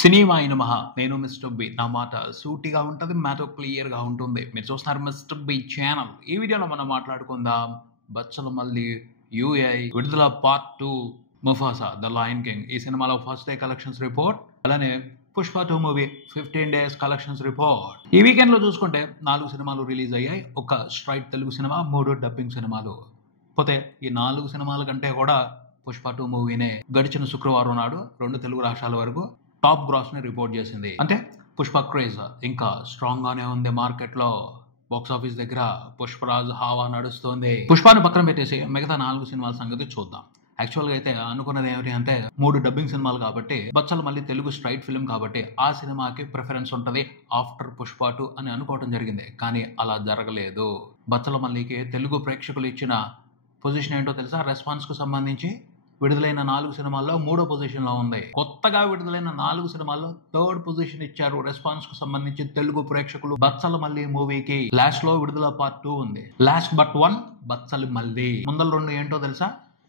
Cinema అయిన మహా నేను మిస్టర్ బి. నా మాట సూటిగా ఉంటది. మ్యాథో క్లియర్‌గా ఉంటుంది. మీరు చూస్తున్నారు మిస్టర్ బి ఛానల్. ఈ వీడియోలో మనం మాట్లాడుకుందాం బచ్చల మల్లి యూఏఐ విడుదల part 2 Mufasa the lion king. ఈ సినిమాలో ఫస్ట్ డే కలెక్షన్స్ రిపోర్ట్, అలానే Pushpa 2 movie 15 days collections report. ఈ వీకెండ్ లో చూసుకుంటే 4 సినిమాలు రిలీజ్ అయ్యాయి. ఒక స్ట్రైట్ తెలుగు సినిమా, 3 డబ్బింగ్ సినిమాలు. పోతే ఈ 4 సినిమాల కంటే కూడా పుష్ప 2 మూవీనే గడిచిన శుక్రవారం నాడు 2 తెలుగు రాష్ట్రాల వరకు టాప్ గ్రాస్ ని రిపోర్ట్ చేసింది. అంటే పుష్ప క్రేజ్ ఇంకా స్ట్రాంగ్ గానే ఉంది. మార్కెట్ లో బాక్స్ ఆఫీస్ దగ్గర పుష్పరాజ్ హావా నడుస్తుంది. పుష్పాన్ని పక్కన పెట్టేసి మిగతా 4 సినిమాల సంగతి చూద్దాం. యాక్చువల్ గా అయితే అనుకున్నది ఏమిటి అంటే 3 డబ్బింగ్ సినిమాలు కాబట్టి బచ్చలు మళ్ళీ తెలుగు స్ట్రైట్ ఫిల్మ్ కాబట్టి ఆ సినిమాకి ప్రిఫరెన్స్ ఉంటది ఆఫ్టర్ పుష్ప 2 అని అనుకోవడం జరిగింది. కానీ అలా జరగలేదు. బచ్చల మల్లికి తెలుగు ప్రేక్షకులు ఇచ్చిన పొజిషన్ ఏంటో తెలుసా? రెస్పాన్స్ కు సంబంధించి విడుదలైన 4 సినిమాల్లో 3వ పొజిషన్ లో ఉంది. కొత్తగా విడుదలైన 4 సినిమాల్లో 3rd పొజిషన్ ఇచ్చారు రెస్పాన్స్ కు సంబంధించి తెలుగు ప్రేక్షకులు. బచ్చల మల్లి మూవీకి లాస్ట్ లో విడుదల పార్ట్ 2 ఉంది. లాస్ట్ బట్ 1 బచ్చల మల్లి. ముందల 2 ఏంటో తెలుసా?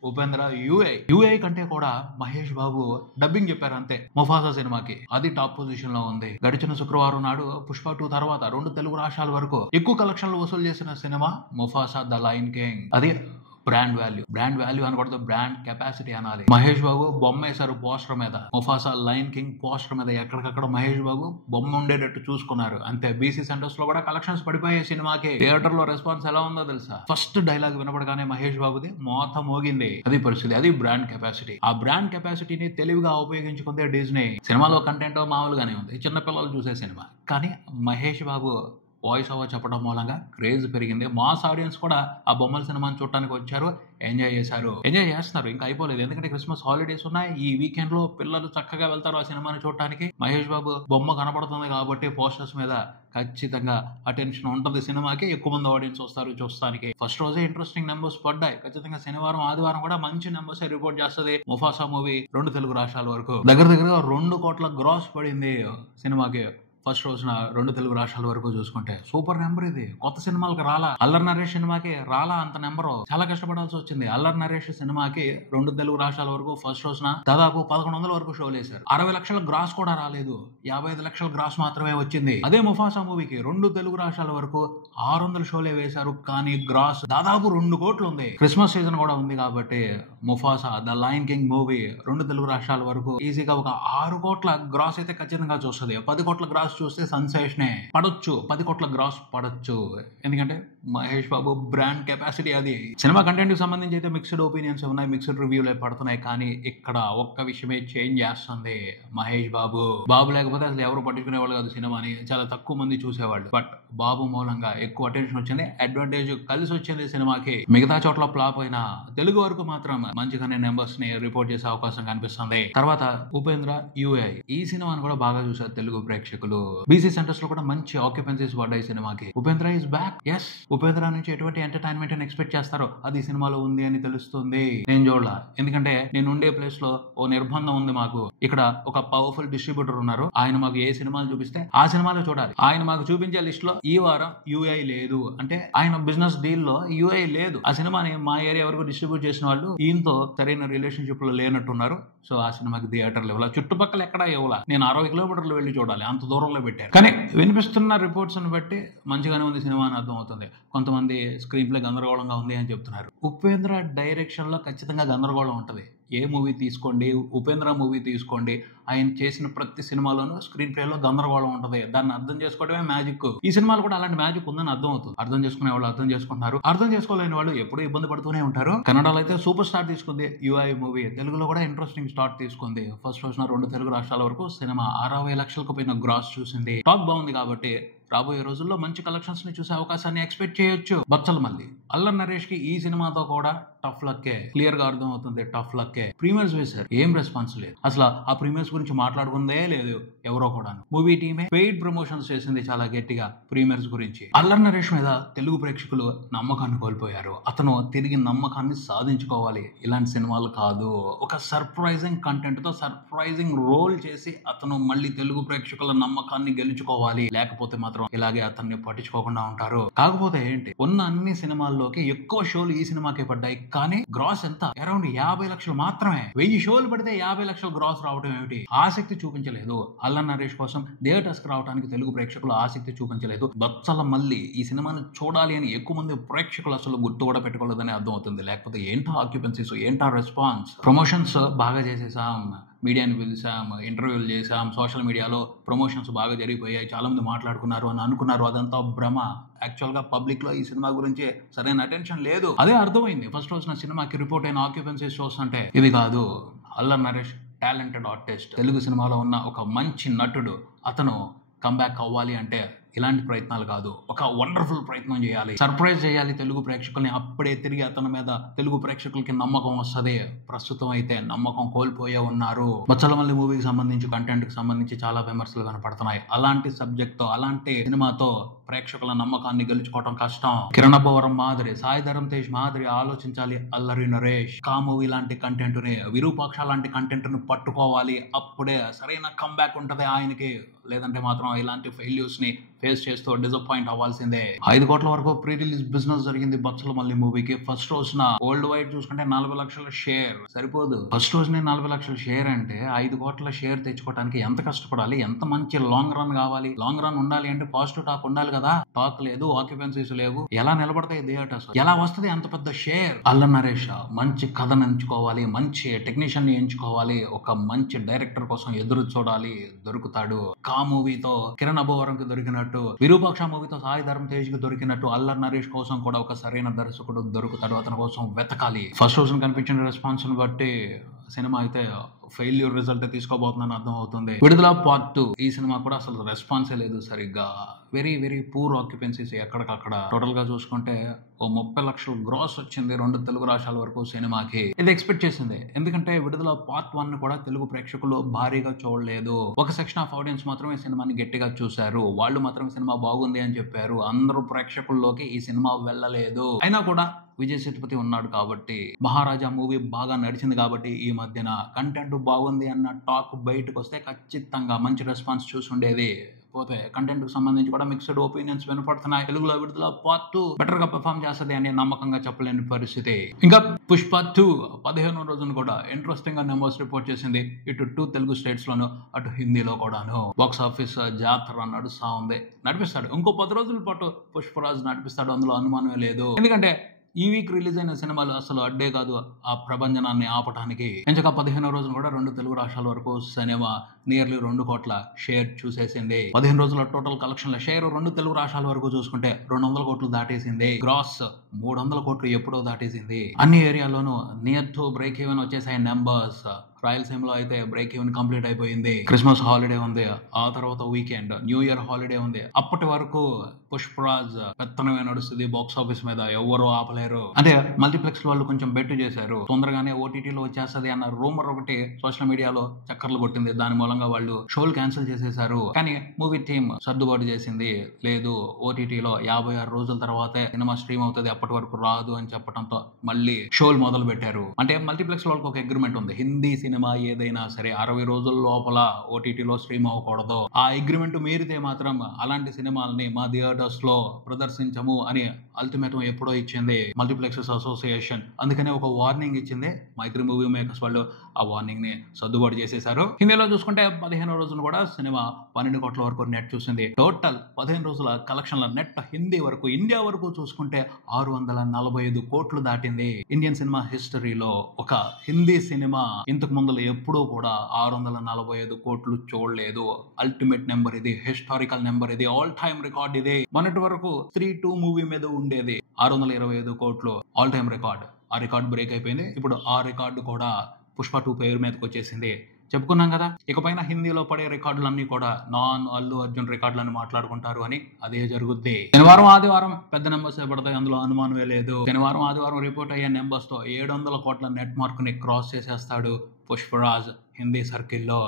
ఉపేంద్ర యూఏ కంటే కూడా మహేష్ బాబు డబ్బింగ్ చెప్పారు అంతే ముఫాసా సినిమాకి. అది టాప్ పొజిషన్ లో ఉంది. గడిచిన శుక్రవారం నాడు పుష్ప 2 తర్వాత 2 తెలుగు రాష్ట్రాల వరకు ఎక్కువ కలెక్షన్లు వసూలు చేసిన cinema Mufasa the lion king. అది బ్రాండ్ వాల్యూ అనకూడదు, బ్రాండ్ కెపాసిటీ అనాలి. మహేష్ బాబు బొమ్మ వేశారు పోస్టర్ మీద. ముఫాసా లయన్ కింగ్ పోస్టర్ మీద ఎక్కడికక్కడ మహేష్ బాబు బొమ్మ ఉండేటట్టు చూసుకున్నారు అంతే. బీసీ సెంటర్స్ లో కూడా కలెక్షన్స్ పడిపోయాయి సినిమాకి. థియేటర్ లో రెస్పాన్స్ ఎలా ఉందో తెలుసా? ఫస్ట్ డైలాగ్ వినపడగానే మహేష్ బాబుది మోత మోగింది. అది పరిస్థితి. అది బ్రాండ్ కెపాసిటీ. ఆ బ్రాండ్ కెపాసిటీని తెలివిగా ఉపయోగించుకుందే డిజ్నీ. సినిమాలో కంటెంట్ మామూలుగానే ఉంది, చిన్నపిల్లలు చూసే సినిమా. కానీ మహేష్ బాబు వాయిస్ ఓవర్ చెప్పడం మూలంగా క్రేజ్ పెరిగింది. మాస్ ఆడియన్స్ కూడా ఆ బొమ్మల సినిమాని చూడటానికి వచ్చారు, ఎంజాయ్ చేస్తున్నారు. ఇంకా అయిపోలేదు, ఎందుకంటే క్రిస్మస్ హాలిడేస్ ఉన్నాయి. ఈ వీకెండ్ లో పిల్లలు చక్కగా వెళ్తారు ఆ సినిమాని చూడటానికి. మహేష్ బాబు బొమ్మ కనపడుతుంది కాబట్టి పోస్టర్స్ మీద ఖచ్చితంగా అటెన్షన్ ఉంటుంది సినిమాకి. ఎక్కువ మంది ఆడియన్స్ వస్తారు చూస్తానికి. ఫస్ట్ రోజే ఇంట్రెస్టింగ్ నెంబర్స్ పడ్డాయి. ఖచ్చితంగా శనివారం ఆదివారం కూడా మంచి నెంబర్స్ రిపోర్ట్ చేస్తుంది ముఫాసా మూవీ. 2 తెలుగు రాష్ట్రాల వరకు దగ్గరగా 2 కోట్ల గ్రాస్ పడింది సినిమాకి. ఫస్ట్ రోజున 2 తెలుగు రాష్ట్రాల వరకు చూసుకుంటే సూపర్ నెంబర్. ఇది కొత్త సినిమాలకు రాలా. అల్లరి నరేష్ సినిమాకి రాలా అంత నెంబర్. చాలా కష్టపడాల్సి వచ్చింది. అల్లరి నరేష్ సినిమాకి 2 తెలుగు రాష్ట్రాల వరకు ఫస్ట్ రోజున దాదాపు 1100 వరకు షోలు వేశారు. 60 లక్షల గ్రాస్ కూడా రాలేదు, 55 లక్షల గ్రాస్ మాత్రమే వచ్చింది. అదే ముఫాసా మూవీకి 2 తెలుగు రాష్ట్రాల వరకు 600 షోలే వేశారు, కానీ గ్రాస్ దాదాపు 2 కోట్లు ఉంది. క్రిస్మస్ సీజన్ కూడా ఉంది కాబట్టి Mufasa the lion king movie 2 Telugu రాష్ట్రాల వరకు ఈజీగా ఒక 6 కోట్ల గ్రాస్ అయితే ఖచ్చితంగా చూస్తుంది. 10 కోట్ల గ్రాస్ చూస్తే సెన్సేషనే పడొచ్చు. 10 కోట్ల గ్రాస్ పడొచ్చు, ఎందుకంటే మహేష్ బాబు బ్రాండ్ కెపాసిటీ అది. సినిమా కంటెంట్ కి సంబంధించి అయితే మిక్స్డ్ ఒపీనియన్స్ ఉన్నాయి, మిక్స్డ్ రివ్యూలే పడుతున్నాయి. కానీ ఇక్కడ ఒక్క విషయమే చేంజ్ చేస్తుంది. మహేష్ బాబు లేకపోతే అసలు ఎవరు పట్టించుకునేవాళ్ళు కాదు సినిమాని. చాలా తక్కువ మంది చూసేవాళ్ళు. బట్ బాబు మూలంగా ఎక్కువ అటెన్షన్ వచ్చింది, అడ్వాంటేజ్ కలిసి వచ్చింది సినిమాకి. మిగతా చోట్ల ఫ్లాప్ అయినా తెలుగు వరకు మాత్రం మంచిగానే నెంబర్స్ ని రిపోర్ట్ చేసే అవకాశం కనిపిస్తుంది. తర్వాత ఉపేంద్ర యూఐ ఈ సినిమాని కూడా బాగా చూసారు తెలుగు ప్రేక్షకులు. బీసీ సెంటర్స్ లో కూడా మంచి ఆక్యుపెన్సీస్ పడ్డాయి సినిమాకి. Upendra is back. Yes, Upendra నుంచి ఎటువంటి ఎంటర్టైన్మెంట్ అని ఎక్స్పెక్ట్ చేస్తారో అది సినిమాలో ఉంది అని తెలుస్తుంది. నేను చూడలా, ఎందుకంటే నేను ఉండే ప్లేస్ లో ఓ నిర్బంధం ఉంది మాకు. ఇక్కడ ఒక పవర్ఫుల్ డిస్ట్రిబ్యూటర్ ఉన్నారు. ఆయన మాకు ఏ సినిమాలు చూపిస్తే ఆ సినిమాలో చూడాలి. ఆయన మాకు చూపించే లిస్ట్ లో ఈ వారం యూఐ లేదు అంటే ఆయన బిజినెస్ డీల్ లో యూఐ లేదు. ఆ సినిమాని మా ఏరియా వరకు డిస్ట్రిబ్యూట్ చేసిన వాళ్ళు ఈయనతో సరైన రిలేషన్షిప్ లో లేనట్టున్నారు. సో ఆ సినిమాకి థియేటర్ లెవెల్ చుట్టుపక్కల ఎక్కడా ఇవ్వాల. నేను 60 కిలోమీటర్లు వెళ్ళి చూడాలి, అంత దూరంలో పెట్టారు. కానీ వినిపిస్తున్న రిపోర్ట్స్ ని బట్టి మంచిగానే ఉంది సినిమా అని అర్థం అవుతుంది. కొంతమంది స్క్రీన్ ప్లే గందరగోళంగా ఉంది అని చెప్తున్నారు. ఉపేంద్ర డైరెక్షన్ లో ఖచ్చితంగా గందరగోళం ఉంటది. ఏ మూవీ తీసుకోండి, ఉపేంద్ర మూవీ తీసుకోండి, ఆయన చేసిన ప్రతి సినిమాలోనూ స్క్రీన్ ప్లే లో గందరగోళం ఉంటది. దాన్ని అర్థం చేసుకోవడమే మ్యాజిక్. ఈ సినిమాలో కూడా అలాంటి మ్యాజిక్ ఉందని అర్థం అవుతుంది. అర్థం చేసుకునే వాళ్ళు అర్థం చేసుకుంటున్నారు, అర్థం చేసుకోలేని వాళ్ళు ఎప్పుడూ ఇబ్బంది పడుతూనే ఉంటారు. కన్నడలో అయితే సూపర్ స్టార్ తీసుకుంది యూఐ మూవీ. తెలుగులో కూడా ఇంట్రెస్టింగ్ స్టార్ట్ తీసుకుంది. ఫస్ట్ రోజున 2 తెలుగు రాష్ట్రాల వరకు సినిమా 60 లక్షలకు పైన గ్రాస్ చూసింది. టాక్ బాగుంది కాబట్టి రాబోయే రోజుల్లో మంచి కలెక్షన్స్ ని చూసే అవకాశాన్ని ఎక్స్పెక్ట్ చేయొచ్చు. బచ్చల మల్లి అల్లరి నరేష్ కి ఈ సినిమాతో కూడా టఫ్ లక్కే. క్లియర్ గా అర్థం అవుతుంది, టఫ్ లక్కే. ప్రీమియర్స్ వేశారు, ఏం రెస్పాన్స్ లేదు. అసలు ఆ ప్రీమియర్స్ గురించి మాట్లాడుకుందే లేదు ఎవరో కూడా. మూవీ టీమే పెయిడ్ ప్రమోషన్స్ చేసింది చాలా గట్టిగా ప్రీమియర్స్ గురించి. అల్లరి నరేష్ మీద తెలుగు ప్రేక్షకులు నమ్మకాన్ని కోల్పోయారు. అతను తిరిగి నమ్మకాన్ని సాధించుకోవాలి. ఇలాంటి సినిమాలు కాదు, ఒక సర్ప్రైజింగ్ కంటెంట్ తో సర్ప్రైజింగ్ రోల్ చేసి అతను మళ్ళీ తెలుగు ప్రేక్షకుల నమ్మకాన్ని గెలుచుకోవాలి. లేకపోతే మాత్రం ఇలాగే అతన్ని పట్టించుకోకుండా ఉంటారు. కాకపోతే ఏంటి, ఉన్న అన్ని సినిమాల్లోకి ఎక్కువ షోలు ఈ సినిమాకే పడ్డాయి. కానీ గ్రాస్ ఎంత? అరౌండ్ 50 లక్షలు మాత్రమే. 1000 షోలు పడితే 50 లక్షలు గ్రాస్ రావడం ఏమిటి? ఆసక్తి చూపించలేదు. అల్లరి నరేష్ కోసం థియేటర్స్ కి రావడానికి తెలుగు ప్రేక్షకులు ఆసక్తి చూపించలేదు. బచ్చల మళ్ళీ ఈ సినిమాను చూడాలి అని ఎక్కువ మంది ప్రేక్షకులు అసలు గుర్తు కూడా పెట్టుకోలేదని అర్థం అవుతుంది. లేకపోతే ఏంటో ఆక్యుపెన్సీస్, ఏంటో రెస్పాన్స్. ప్రమోషన్స్ బాగా చేసేసాం, మీడియాని పిలిచాం, ఇంటర్వ్యూలు చేసాం, సోషల్ మీడియాలో ప్రమోషన్స్ బాగా జరిగిపోయాయి, చాలా మంది మాట్లాడుకున్నారు అని అనుకున్నారు. అదంతా భ్రమ. యాక్చువల్ గా పబ్లిక్ లో ఈ సినిమా గురించి సరైన అటెన్షన్ లేదు. అదే అర్థమైంది ఫస్ట్ రోజున సినిమాకి రిపోర్ట్ అయిన ఆక్యుపెన్సీస్ చూస్తుంటే. ఇవి కాదు, అల్లరి నరేష్ టాలెంటెడ్ ఆర్టిస్ట్, తెలుగు సినిమాలో ఉన్న ఒక మంచి నటుడు. అతను కంబ్యాక్ అవ్వాలి అంటే ఇలాంటి ప్రయత్నాలు కాదు, ఒక వండర్ఫుల్ ప్రయత్నం చేయాలి, సర్ప్రైజ్ చేయాలి తెలుగు ప్రేక్షకుల్ని. అప్పుడే తిరిగి అతని మీద తెలుగు ప్రేక్షకులకి నమ్మకం వస్తుంది. ప్రస్తుతం అయితే నమ్మకం కోల్పోయే ఉన్నారు. బచ్చలమల్లి మూవీకి సంబంధించి కంటెంట్ కి సంబంధించి చాలా విమర్శలు కనపడుతున్నాయి. అలాంటి సబ్జెక్ట్ తో, అలాంటి సినిమాతో ప్రేక్షకుల నమ్మకాన్ని గెలుచుకోవడం కష్టం. కిరణ్ అబ్బవరం మాదిరి, సాయి ధరమ్ తేజ్ మాదిరి ఆలోచించాలి అల్లరి నరేష్. కా మూవీ లాంటి కంటెంట్ ని, విరూపాక్ష లాంటి కంటెంట్ ని పట్టుకోవాలి. అప్పుడే సరైన కంబ్యాక్ ఉంటది ఆయనకి. లేదంటే మాత్రం ఇలాంటి ఫెయిల్యూర్స్ ని ఫేస్ చేస్తూ డిసప్పాయింట్ అవ్వాల్సిందే. 5 కోట్ల వరకు ప్రీ రిలీజ్ బిజినెస్ జరిగింది బచ్చలమల్లి మూవీకి. ఫస్ట్ రోజున వరల్డ్ వైడ్ చూసుకుంటే 40 లక్షల షేర్. సరిపోదు. ఫస్ట్ రోజునే 40 లక్షల షేర్ అంటే 5 కోట్ల షేర్ తెచ్చుకోవడానికి ఎంత కష్టపడాలి, ఎంత మంచి లాంగ్ రన్ కావాలి. లాంగ్ రన్ ఉండాలి అంటే పాజిటివ్ టాక్ ఉండాలి కదా. టాక్ లేదు, ఆక్యుపెన్సీస్ లేవు. ఎలా నిలబడతాయి థియేటర్స్? ఎలా వస్తుంది అంత పెద్ద షేర్? అల్లరి నరేష్ మంచి కథను ఎంచుకోవాలి, మంచి టెక్నీషియన్ ని ఎంచుకోవాలి, ఒక మంచి డైరెక్టర్ కోసం ఎదురు చూడాలి. దొరుకుతాడు. కా మూవీతో కిరణ్ అబ్బవరంకి దొరికినట్టు, విరూపాక్ష మూవీతో సాయి ధరమ్ తేజ్ కి దొరికినట్టు అల్లరి నరేష్ కోసం కూడా ఒక సరైన దర్శకుడు దొరుకుతాడు. అతని కోసం వెతకాలి. ఫస్ట్ రోజున కనిపించిన రెస్పాన్స్ ని బట్టి సినిమా అయితే ఫెయిల్యూర్ రిజల్ట్ తీసుకోబోతుందని అర్థం అవుతుంది. విడుదల పార్ట్ 2 ఈ సినిమా కూడా అసలు రెస్పాన్సే లేదు సరిగ్గా. వెరీ వెరీ పూర్ ఆక్యుపెన్సీస్ ఎక్కడికక్కడ. టోటల్ గా చూసుకుంటే ఓ 30 లక్షలు గ్రాస్ వచ్చింది 2 తెలుగు రాష్ట్రాల వరకు సినిమాకి. ఇది ఎక్స్పెక్ట్ చేసింది, ఎందుకంటే విడుదల పార్ట్ 1 కూడా తెలుగు ప్రేక్షకులు భారీగా చూడలేదు. ఒక సెక్షన్ ఆఫ్ ఆడియన్స్ మాత్రమే సినిమాని గట్టిగా చూశారు. వాళ్ళు మాత్రం సినిమా బాగుంది అని చెప్పారు. అందరూ ప్రేక్షకుల్లోకి ఈ సినిమా వెళ్ళలేదు. అయినా కూడా విజయ్ సేతుపతి ఉన్నాడు కాబట్టి, మహారాజా మూవీ బాగా నడిచింది కాబట్టి, ఈ మధ్యన కంటెంట్ బాగుంది అన్న టాక్ బయటకు వస్తే ఖచ్చితంగా మంచి రెస్పాన్స్ చూసి ఉండేది. పోతే కంటెంట్ కు సంబంధించి కూడా మిక్స్డ్ ఒపీనియన్స్ వినపడుతున్నాయి. తెలుగులో విడుదల పార్ట్ 2 బెటర్ గా పెర్ఫార్మ్ చేస్తుంది అని నమ్మకంగా చెప్పలేని పరిస్థితి. ఇంకా పుష్ప 2 15వ రోజున కూడా ఇంట్రెస్టింగ్ గా నెంబర్స్ రిపోర్ట్ చేసింది. ఇటు 2 తెలుగు స్టేట్స్ లోను, అటు హిందీలో కూడాను. బాక్స్ ఆఫీస్ జాతర నడుస్తా ఉంది. నడిపిస్తాడు. ఇంకో 10 రోజుల పాటు పుష్పరాజ్ నడిపిస్తాడు, అందులో అనుమానమే లేదు. ఎందుకంటే ఈ వీక్ రిలీజ్ అయిన సినిమాలు అసలు అడ్డే కాదు ఆ ప్రభంజనాన్ని ఆపటానికి. ఎంచక 15వ రోజున కూడా 2 తెలుగు రాష్ట్రాల వరకు సినిమా నియర్లీ 2 కోట్ల షేర్ చూసేసింది. 15 రోజుల టోటల్ కలెక్షన్ల షేర్ 2 తెలుగు రాష్ట్రాల వరకు చూసుకుంటే 200 కోట్లు దాటేసింది. గ్రాస్ 300 కోట్లు ఎప్పుడో దాటేసింది. అన్ని ఏరియాలోనూ నియర్ టు బ్రేక్ ఈవెన్ వచ్చేసాయి నెంబర్స్. రాయలసీమలో అయితే బ్రేక్ ఈవెన్ కంప్లీట్ అయిపోయింది. క్రిస్మస్ హాలిడే ఉంది, ఆ తర్వాత వీకెండ్, న్యూ ఇయర్ హాలిడే ఉంది. అప్పటి వరకు పుష్పరాజ్ పెత్తనమే నడుస్తుంది బాక్స్ ఆఫీస్ మీద, ఎవరు ఆపలేరు. అంటే మల్టీప్లెక్స్ వాళ్ళు కొంచెం బెట్ చేశారు, తొందరగానే ఓటీటీలో వచ్చేస్తుంది అన్న రూమర్ ఒకటి సోషల్ మీడియాలో చక్కర్లు కొట్టింది. దాని మూలంగా వాళ్ళు షోలు క్యాన్సిల్ చేసేశారు. కానీ మూవీ టీమ్ సర్దుబాటు చేసింది. లేదు, ఓటీటీలో 56 రోజుల తర్వాతే సినిమా స్ట్రీమ్ అవుతుంది, అప్పటి వరకు రాదు అని చెప్పడంతో మళ్ళీ షోలు మొదలు పెట్టారు. అంటే మల్టీప్లెక్స్ వాళ్ళకి ఒక అగ్రిమెంట్ ఉంది, హిందీ సినిమా ఏదైనా సరే 60 రోజుల లోపల ఓటీటీలో స్ట్రీమ్ అవ్వకూడదు. ఆ అగ్రిమెంట్ మీరితే మాత్రం అలాంటి సినిమాలని మా థియేటర్స్ లో ప్రదర్శించము అని అల్టిమేటం ఎప్పుడో ఇచ్చింది మల్టీప్లెక్సెస్ అసోసియేషన్. అందుకనే ఒక వార్నింగ్ ఇచ్చింది. మైత్రి మూవీ మేకర్స్ వాళ్ళు ఆ వార్నింగ్ ని సర్దుబాటు చేసేశారు. హిందీలో చూసుకుంటే 15వ రోజున కూడా సినిమా 12 కోట్ల వరకు నెట్ చూసింది. టోటల్ 15 రోజుల కలెక్షన్ల నెట్ హిందీ వరకు, ఇండియా వరకు చూసుకుంటే 645 కోట్లు దాటింది. ఇండియన్ సినిమా హిస్టరీలో ఒక హిందీ సినిమా ఇంతకు ముందు ఎప్పుడూ కూడా 645 కోట్లు చూడలేదు. అల్టిమేట్ నెంబర్ ఇది, హిస్టారికల్ నెంబర్ ఇది, ఆల్ టైమ్ రికార్డ్ ఇది. మొన్నటి వరకు 3-2 మూవీ మీద ఉండేది 625 కోట్లు ఆల్ టైమ్ రికార్డ్. ఆ రికార్డ్ బ్రేక్ అయిపోయింది. ఇప్పుడు ఆ రికార్డు కూడా పుష్ప 2 పేరు మీదకి వచ్చేసింది. చెప్పుకున్నాం కదా, ఇకపైన హిందీలో పడే రికార్డులన్నీ కూడా నాన్ అల్లు అర్జున్ రికార్డులని మాట్లాడుకుంటారు అని. అదే జరుగుద్ది. శనివారం ఆదివారం పెద్ద నెంబర్స్ పడతాయి, అందులో అనుమానమే లేదు. శనివారం ఆదివారం రిపోర్ట్ అయ్యే నెంబర్స్ తో 700 కోట్ల నెట్ మార్క్ ని క్రాస్ చేసేస్తాడు పుష్పరాజ్ హిందీ సర్కిల్లో.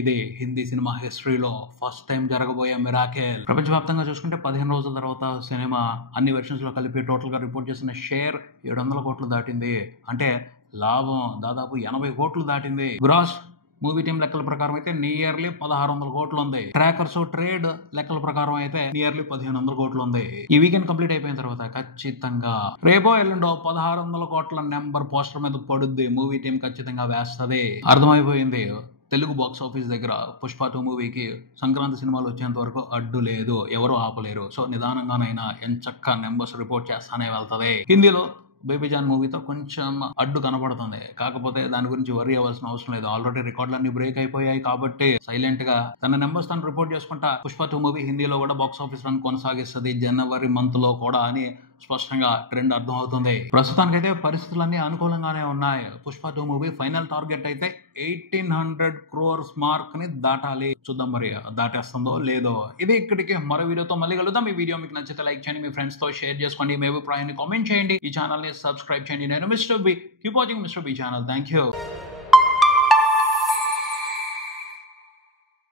ఇది హిందీ సినిమా హిస్టరీలో ఫస్ట్ టైం జరగబోయే మిరాకిల్. ప్రపంచవ్యాప్తంగా చూసుకుంటే 15 రోజుల తర్వాత సినిమా అన్ని వెర్షన్స్ లో కలిపి టోటల్ గా రిపోర్ట్ చేసిన షేర్ 700 కోట్లు దాటింది. అంటే లాభం దాదాపు 80 కోట్లు దాటింది. గ్రాస్ మూవీ టీం లెక్కల ప్రకారం అయితే నియర్లీ 1600 కోట్లు ఉంది. ట్రాకర్స్ ట్రేడ్ లెక్కల ప్రకారం అయితే నియర్లీ 1500 కోట్లు ఉంది. ఈ వీకెండ్ కంప్లీట్ అయిపోయిన తర్వాత ఖచ్చితంగా రేపో ఎల్లుండో 1600 కోట్ల నెంబర్ పోస్టర్ మీద పడుద్ది. మూవీ టీం ఖచ్చితంగా వేస్తది. అర్థమైపోయింది. తెలుగు బాక్స్ ఆఫీస్ దగ్గర పుష్ప 2 మూవీకి సంక్రాంతి సినిమాలు వచ్చేంత వరకు అడ్డు లేదు, ఎవరు ఆపలేరు. సో నిదానంగానైనా ఎంచక్క నెంబర్స్ రిపోర్ట్ చేస్తానే వెళ్తది. హిందీలో బేబీజాన్ మూవీతో కొంచెం అడ్డు కనపడుతుంది. కాకపోతే దాని గురించి వరీ అవ్వాల్సిన అవసరం లేదు. ఆల్రెడీ రికార్డులన్నీ బ్రేక్ అయిపోయాయి కాబట్టి సైలెంట్ గా తన నెంబర్స్ తను రిపోర్ట్ చేసుకుంటా పుష్ప 2 మూవీ హిందీలో కూడా బాక్స్ ఆఫీస్ రన్ కొనసాగిస్తుంది జనవరి మంత్ లో కూడా అని స్పష్టంగా ట్రెండ్ అర్థం అవుతుంది. ప్రస్తుతానికైతే పరిస్థితులన్నీ అనుకూలంగానే ఉన్నాయి. పుష్ప 2 మూవీ ఫైనల్ టార్గెట్ అయితే 1800 crores మార్క్ ని దాటాలి. చూద్దాం మరి దాటేస్తుందో లేదో. ఇది ఇక్కడికి మరో వీడియోతో మళ్ళీ కలుద్దాం. ఈ వీడియో మీకు నచ్చితే లైక్ చేయండి, మీ ఫ్రెండ్స్ తో షేర్ చేసుకోండి, మీ అభిప్రాయాన్ని కామెంట్ చేయండి, ఈ ఛానల్ ని సబ్స్క్రైబ్ చేయండి. నేను mister B. Keep watching mister B channel. Thank you.